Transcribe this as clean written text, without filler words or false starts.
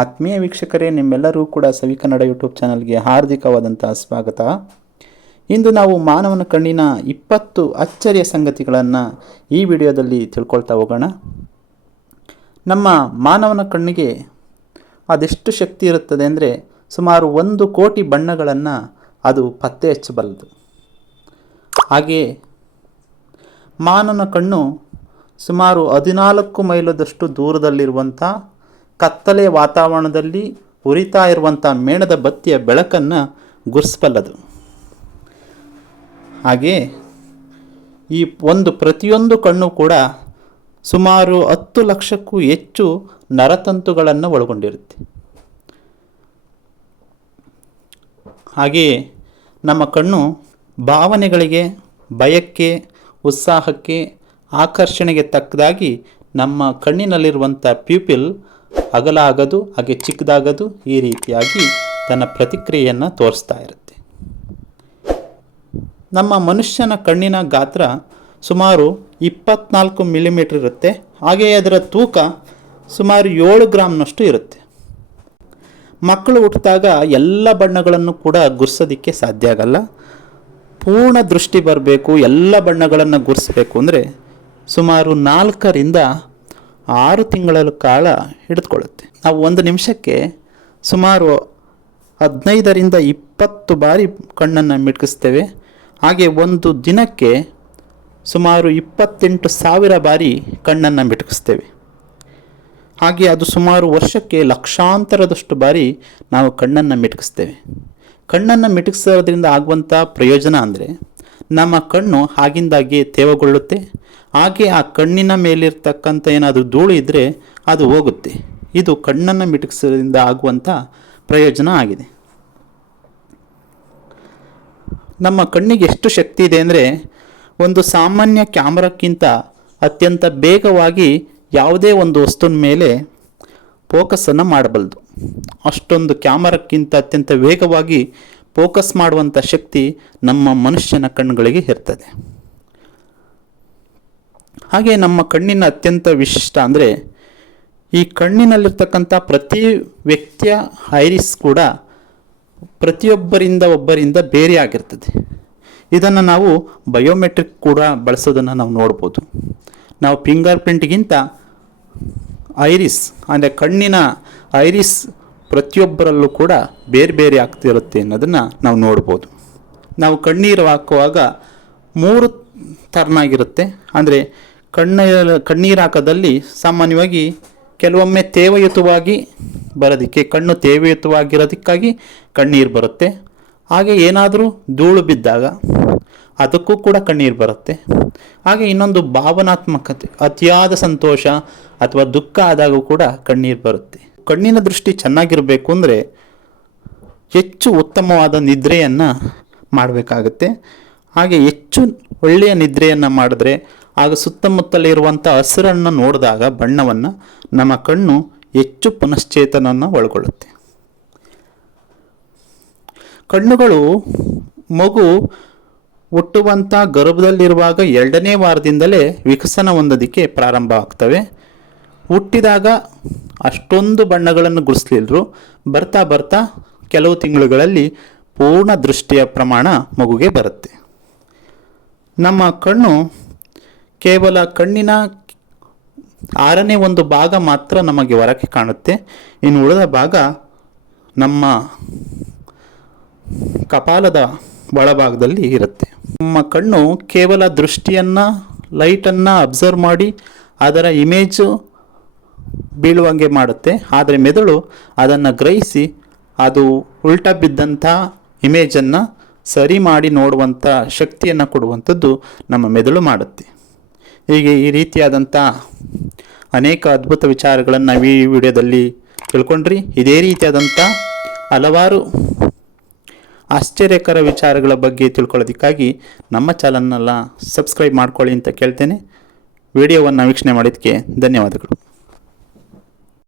ಆತ್ಮೀಯ ವೀಕ್ಷಕರೇ, ನಿಮ್ಮೆಲ್ಲರೂ ಕೂಡ ಸವಿ ಕನ್ನಡ ಯೂಟ್ಯೂಬ್ ಚಾನಲ್ಗೆ ಹಾರ್ದಿಕವಾದಂಥ ಸ್ವಾಗತ. ಇಂದು ನಾವು ಮಾನವನ ಕಣ್ಣಿನ 20 ಅಚ್ಚರಿಯ ಸಂಗತಿಗಳನ್ನು ಈ ವಿಡಿಯೋದಲ್ಲಿ ತಿಳ್ಕೊಳ್ತಾ ಹೋಗೋಣ. ನಮ್ಮ ಮಾನವನ ಕಣ್ಣಿಗೆ ಅದೆಷ್ಟು ಶಕ್ತಿ ಇರುತ್ತದೆ ಅಂದರೆ ಸುಮಾರು 1 ಕೋಟಿ ಬಣ್ಣಗಳನ್ನು ಅದು ಪತ್ತೆ ಹಚ್ಚಬಲ್ಲದು. ಹಾಗೆಯೇ ಮಾನವನ ಕಣ್ಣು ಸುಮಾರು 14 ಮೈಲದಷ್ಟು ದೂರದಲ್ಲಿರುವಂಥ ಕತ್ತಲೆಯ ವಾತಾವರಣದಲ್ಲಿ ಉರಿತಾ ಇರುವಂಥ ಮೇಣದ ಬತ್ತಿಯ ಬೆಳಕನ್ನು ಗುರ್ಸ್ಬಲ್ಲದು. ಹಾಗೆ ಈ ಪ್ರತಿಯೊಂದು ಕಣ್ಣು ಕೂಡ ಸುಮಾರು 10 ಲಕ್ಷಕ್ಕೂ ಹೆಚ್ಚು ನರತಂತುಗಳನ್ನು ಒಳಗೊಂಡಿರುತ್ತೆ. ಹಾಗೆಯೇ ನಮ್ಮ ಕಣ್ಣು ಭಾವನೆಗಳಿಗೆ, ಭಯಕ್ಕೆ, ಉತ್ಸಾಹಕ್ಕೆ, ಆಕರ್ಷಣೆಗೆ ತಕ್ಕದಾಗಿ ನಮ್ಮ ಕಣ್ಣಿನಲ್ಲಿರುವಂಥ ಪ್ಯೂಪಿಲ್ ಅಗಲ ಆಗೋದು, ಹಾಗೆ ಚಿಕ್ಕದಾಗೋದು, ಈ ರೀತಿಯಾಗಿ ತನ್ನ ಪ್ರತಿಕ್ರಿಯೆಯನ್ನು ತೋರಿಸ್ತಾ ಇರುತ್ತೆ. ನಮ್ಮ ಮನುಷ್ಯನ ಕಣ್ಣಿನ ಗಾತ್ರ ಸುಮಾರು 24 ಮಿಲಿಮೀಟರ್ ಇರುತ್ತೆ. ಹಾಗೆಯೇ ಅದರ ತೂಕ ಸುಮಾರು 7 ಗ್ರಾಮ್ನಷ್ಟು ಇರುತ್ತೆ. ಮಕ್ಕಳು ಹುಟ್ಟಿದಾಗ ಎಲ್ಲ ಬಣ್ಣಗಳನ್ನು ಕೂಡ ಗುರ್ಸೋದಕ್ಕೆ ಸಾಧ್ಯ ಆಗಲ್ಲ. ಪೂರ್ಣ ದೃಷ್ಟಿ ಬರಬೇಕು, ಎಲ್ಲ ಬಣ್ಣಗಳನ್ನು ಗುರ್ಸಬೇಕು ಅಂದರೆ ಸುಮಾರು 4 ರಿಂದ 6 ತಿಂಗಳ ಕಾಲ ಹಿಡಿದುಕೊಳ್ಳುತ್ತೆ. ನಾವು 1 ನಿಮಿಷಕ್ಕೆ ಸುಮಾರು 15 ರಿಂದ 20 ಬಾರಿ ಕಣ್ಣನ್ನು ಮಿಟುಕಿಸ್ತೇವೆ. ಹಾಗೆ ಒಂದು ದಿನಕ್ಕೆ ಸುಮಾರು 28,000 ಬಾರಿ ಕಣ್ಣನ್ನು ಮಿಟುಕಿಸ್ತೇವೆ. ಹಾಗೆ ಅದು ಸುಮಾರು ವರ್ಷಕ್ಕೆ ಲಕ್ಷಾಂತರದಷ್ಟು ಬಾರಿ ನಾವು ಕಣ್ಣನ್ನು ಮಿಟುಕಿಸ್ತೇವೆ. ಕಣ್ಣನ್ನು ಮಿಟುಕಿಸೋದ್ರಿಂದ ಆಗುವಂಥ ಪ್ರಯೋಜನ ಅಂದರೆ ನಮ್ಮ ಕಣ್ಣು ಆಗಿಂದಾಗೆ ತೇವಗೊಳ್ಳುತ್ತೆ. ಹಾಗೆ ಆ ಕಣ್ಣಿನ ಮೇಲಿರ್ತಕ್ಕಂಥ ಏನಾದರೂ ಧೂಳು ಇದ್ದರೆ ಅದು ಹೋಗುತ್ತೆ. ಇದು ಕಣ್ಣನ್ನು ಮಿಟುಕಿಸೋದ್ರಿಂದ ಆಗುವಂಥ ಪ್ರಯೋಜನ ಆಗಿದೆ. ನಮ್ಮ ಕಣ್ಣಿಗೆ ಎಷ್ಟು ಶಕ್ತಿ ಇದೆ ಅಂದರೆ ಒಂದು ಸಾಮಾನ್ಯ ಕ್ಯಾಮ್ರಾಕ್ಕಿಂತ ಅತ್ಯಂತ ಬೇಗವಾಗಿ ಯಾವುದೇ ಒಂದು ವಸ್ತುವಿನ ಮೇಲೆ ಫೋಕಸನ್ನು ಮಾಡಬಲ್ಲದು. ಅಷ್ಟೊಂದು ಕ್ಯಾಮರಾಕ್ಕಿಂತ ಅತ್ಯಂತ ವೇಗವಾಗಿ ಫೋಕಸ್ ಮಾಡುವಂಥ ಶಕ್ತಿ ನಮ್ಮ ಮನುಷ್ಯನ ಕಣ್ಣುಗಳಿಗೆ ಇರ್ತದೆ. ಹಾಗೆ ನಮ್ಮ ಕಣ್ಣಿನ ಅತ್ಯಂತ ವಿಶಿಷ್ಟ ಅಂದರೆ ಈ ಕಣ್ಣಿನಲ್ಲಿರ್ತಕ್ಕಂಥ ಪ್ರತಿ ವ್ಯಕ್ತಿಯ ಐರಿಸ್ ಕೂಡ ಒಬ್ಬರಿಂದ ಬೇರೆ ಆಗಿರ್ತದೆ. ಇದನ್ನು ನಾವು ಬಯೋಮೆಟ್ರಿಕ್ ಕೂಡ ಬಳಸೋದನ್ನು ನಾವು ನೋಡ್ಬೋದು. ನಾವು ಫಿಂಗರ್ ಪ್ರಿಂಟ್ಗಿಂತ ಐರಿಸ್ ಅಂದರೆ ಕಣ್ಣಿನ ಐರಿಸ್ ಪ್ರತಿಯೊಬ್ಬರಲ್ಲೂ ಕೂಡ ಬೇರೆ ಆಗ್ತಿರುತ್ತೆ ಅನ್ನೋದನ್ನು ನಾವು ನೋಡ್ಬೋದು. ನಾವು ಹಾಕುವಾಗ 3 ಥರನಾಗಿರುತ್ತೆ. ಅಂದರೆ ಕಣ್ಣೀರು ಹಾಕೋದಲ್ಲಿ ಸಾಮಾನ್ಯವಾಗಿ ಕೆಲವೊಮ್ಮೆ ತೇವಯುತವಾಗಿ ಬರೋದಕ್ಕೆ, ಕಣ್ಣು ತೇವಯುತವಾಗಿರೋದಕ್ಕಾಗಿ ಕಣ್ಣೀರು ಬರುತ್ತೆ. ಹಾಗೆ ಏನಾದರೂ ಧೂಳು ಬಿದ್ದಾಗ ಅದಕ್ಕೂ ಕೂಡ ಕಣ್ಣೀರು ಬರುತ್ತೆ. ಹಾಗೆ ಇನ್ನೊಂದು ಭಾವನಾತ್ಮಕತೆ, ಅತಿಯಾದ ಸಂತೋಷ ಅಥವಾ ದುಃಖ ಆದಾಗೂ ಕೂಡ ಕಣ್ಣೀರು ಬರುತ್ತೆ. ಕಣ್ಣಿನ ದೃಷ್ಟಿ ಚೆನ್ನಾಗಿರಬೇಕು ಅಂದರೆ ಹೆಚ್ಚು ಉತ್ತಮವಾದ ನಿದ್ರೆಯನ್ನು ಮಾಡಬೇಕಾಗುತ್ತೆ. ಹಾಗೆ ಹೆಚ್ಚು ಒಳ್ಳೆಯ ನಿದ್ರೆಯನ್ನು ಮಾಡಿದ್ರೆ ಆಗ ಸುತ್ತಮುತ್ತಲಿರುವಂಥ ಹಸಿರನ್ನು ನೋಡಿದಾಗ ಬಣ್ಣವನ್ನು ನಮ್ಮ ಕಣ್ಣು ಹೆಚ್ಚು ಪುನಶ್ಚೇತನವನ್ನು ಒಳಗೊಳ್ಳುತ್ತೆ. ಕಣ್ಣುಗಳು ಮಗು ಹುಟ್ಟುವಂಥ ಗರ್ಭದಲ್ಲಿರುವಾಗ 2ನೇ ವಾರದಿಂದಲೇ ವಿಕಸನ ಹೊಂದೋದಕ್ಕೆ ಪ್ರಾರಂಭ ಆಗ್ತವೆ. ಹುಟ್ಟಿದಾಗ ಅಷ್ಟೊಂದು ಬಣ್ಣಗಳನ್ನು ಗುರುತಿಸಲಿಲ್ಲರು. ಬರ್ತಾ ಕೆಲವು ತಿಂಗಳುಗಳಲ್ಲಿ ಪೂರ್ಣ ದೃಷ್ಟಿಯ ಪ್ರಮಾಣ ಮಗುಗೆ ಬರುತ್ತೆ. ನಮ್ಮ ಕಣ್ಣು ಕೇವಲ ಕಣ್ಣಿನ 1/6 ಭಾಗ ಮಾತ್ರ ನಮಗೆ ಹೊರಗೆ ಕಾಣುತ್ತೆ. ಇನ್ನು ಉಳಿದ ಭಾಗ ನಮ್ಮ ಕಪಾಲದ ಒಳಭಾಗದಲ್ಲಿ ಇರುತ್ತೆ. ನಮ್ಮ ಕಣ್ಣು ಕೇವಲ ದೃಷ್ಟಿಯನ್ನು, ಲೈಟನ್ನು ಅಬ್ಸರ್ವ್ ಮಾಡಿ ಅದರ ಇಮೇಜು ಬೀಳುವಂಗೆ ಮಾಡುತ್ತೆ. ಆದರೆ ಮೆದುಳು ಅದನ್ನು ಗ್ರಹಿಸಿ ಅದು ಉಲ್ಟಾ ಬಿದ್ದಂಥ ಇಮೇಜನ್ನು ಸರಿ ಮಾಡಿ ನೋಡುವಂಥ ಶಕ್ತಿಯನ್ನು ಕೊಡುವಂಥದ್ದು ನಮ್ಮ ಮೆದುಳು ಮಾಡುತ್ತೆ. ಹೀಗೆ ಈ ರೀತಿಯಾದಂಥ ಅನೇಕ ಅದ್ಭುತ ವಿಚಾರಗಳನ್ನು ನಾವು ಈ ವಿಡಿಯೋದಲ್ಲಿ ತಿಳ್ಕೊಂಡ್ರಿ. ಇದೇ ರೀತಿಯಾದಂಥ ಹಲವಾರು ಆಶ್ಚರ್ಯಕರ ವಿಚಾರಗಳ ಬಗ್ಗೆ ತಿಳ್ಕೊಳ್ಳೋದಕ್ಕಾಗಿ ನಮ್ಮ ಚಾನಲ್ನೆಲ್ಲ ಸಬ್ಸ್ಕ್ರೈಬ್ ಮಾಡ್ಕೊಳ್ಳಿ ಅಂತ ಕೇಳ್ತೇನೆ. ವಿಡಿಯೋವನ್ನು ವೀಕ್ಷಣೆ ಮಾಡಿದ್ದಕ್ಕೆ ಧನ್ಯವಾದಗಳು.